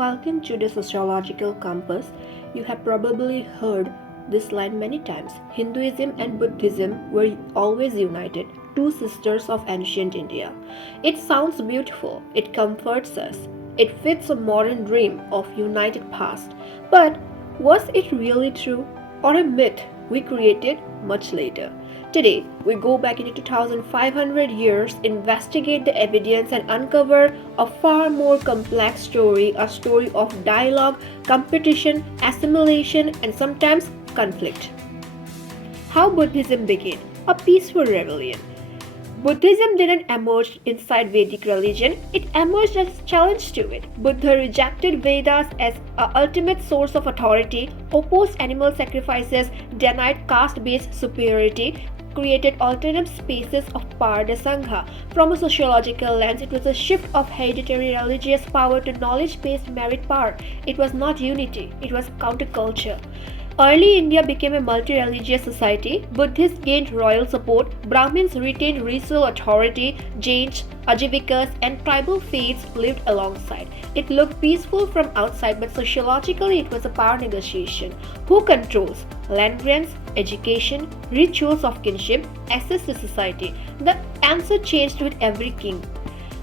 Welcome to the sociological compass. You have probably heard this line many times. Hinduism and Buddhism were always united, two sisters of ancient India. It sounds beautiful, it comforts us, it fits a modern dream of united past. But was it really true, or a myth we created much later? Today, we go back into 2500 years, investigate the evidence, and uncover a far more complex story, a story of dialogue, competition, assimilation, and sometimes conflict. How Buddhism began? A peaceful rebellion. Buddhism didn't emerge inside Vedic religion, it emerged as a challenge to it. Buddha rejected Vedas as an ultimate source of authority, opposed animal sacrifices, denied caste-based superiority, created alternate spaces of power, the Sangha. From a sociological lens, it was a shift of hereditary religious power to knowledge-based merit power. It was not unity, it was counterculture. Early India became a multi-religious society. Buddhists gained royal support, Brahmins retained regional authority, Jains, Ajivikas, and tribal faiths lived alongside. It looked peaceful from outside, but sociologically it was a power negotiation. Who controls? Land grants, education, rituals of kinship, access to society. The answer changed with every king.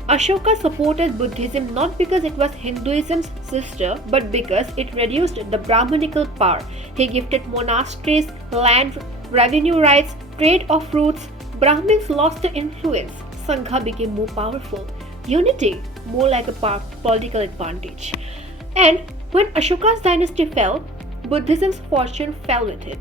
Ashoka supported Buddhism not because it was Hinduism's sister, but because it reduced the Brahmanical power. He gifted monasteries, land, revenue rights, trade of fruits. Brahmins lost their influence. Sangha became more powerful. Unity, more like a political advantage. And when Ashoka's dynasty fell, Buddhism's fortune fell with it.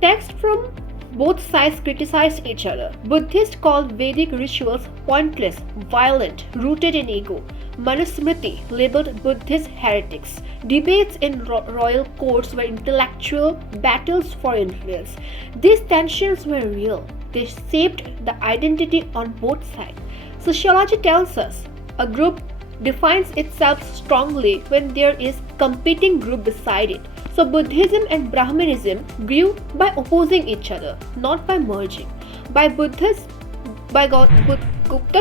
Texts from both sides criticized each other. Buddhists called Vedic rituals pointless, violent, rooted in ego. Manusmriti labeled Buddhist heretics. Debates in royal courts were intellectual battles for influence. These tensions were real. They shaped the identity on both sides. Sociology tells us a group defines itself strongly when there is competing group beside it. So Buddhism and Brahmanism grew by opposing each other, not by merging. By Gupta's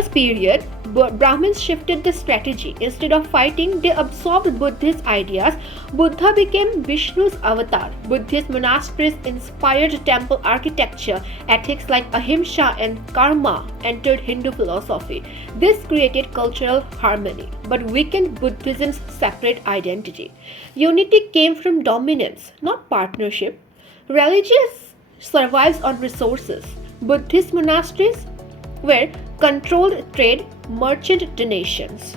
period, Brahmins shifted the strategy. Instead of fighting, they absorbed Buddhist ideas. Buddha became Vishnu's avatar. Buddhist monasteries inspired temple architecture. Ethics like ahimsa and karma entered Hindu philosophy. This created cultural harmony, but weakened Buddhism's separate identity. Unity came from dominance, not partnership. Religion survives on resources. Buddhist monasteries were controlled trade, merchant donations.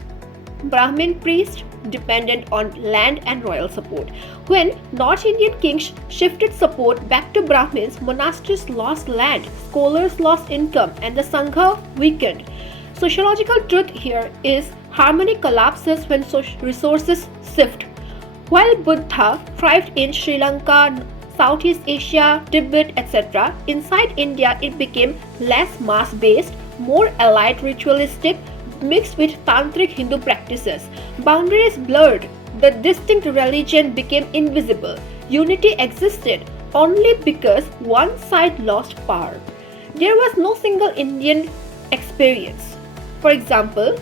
Brahmin priests depended on land and royal support. When North Indian kings shifted support back to Brahmins, monasteries lost land, scholars lost income, and the Sangha weakened. Sociological truth here is harmony collapses when resources shift. While Buddha thrived in Sri Lanka, Southeast Asia, Tibet, etc., inside India it became less mass-based, more allied ritualistic, mixed with tantric Hindu practices. Boundaries blurred. The distinct religion became invisible. Unity existed only because one side lost power. There was no single Indian experience. For example,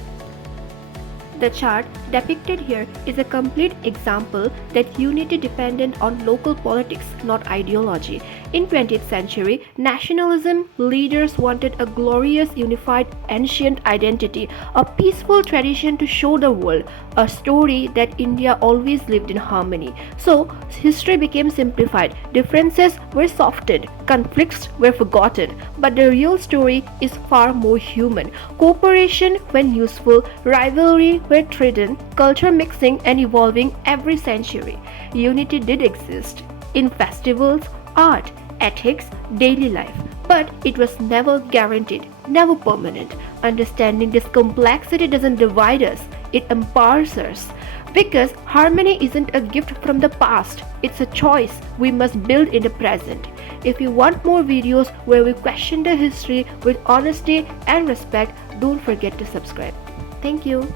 the chart depicted here is a complete example that unity depended on local politics, not ideology. In 20th century, nationalism leaders wanted a glorious, unified, ancient identity, a peaceful tradition to show the world, a story that India always lived in harmony. So, history became simplified, differences were softened, conflicts were forgotten, but the real story is far more human. Cooperation when useful, rivalry where trodden, culture mixing and evolving every century. Unity did exist in festivals, art, ethics, daily life, but it was never guaranteed, never permanent. Understanding this complexity doesn't divide us, it empowers us. Because harmony isn't a gift from the past, it's a choice we must build in the present. If you want more videos where we question the history with honesty and respect, don't forget to subscribe. Thank you.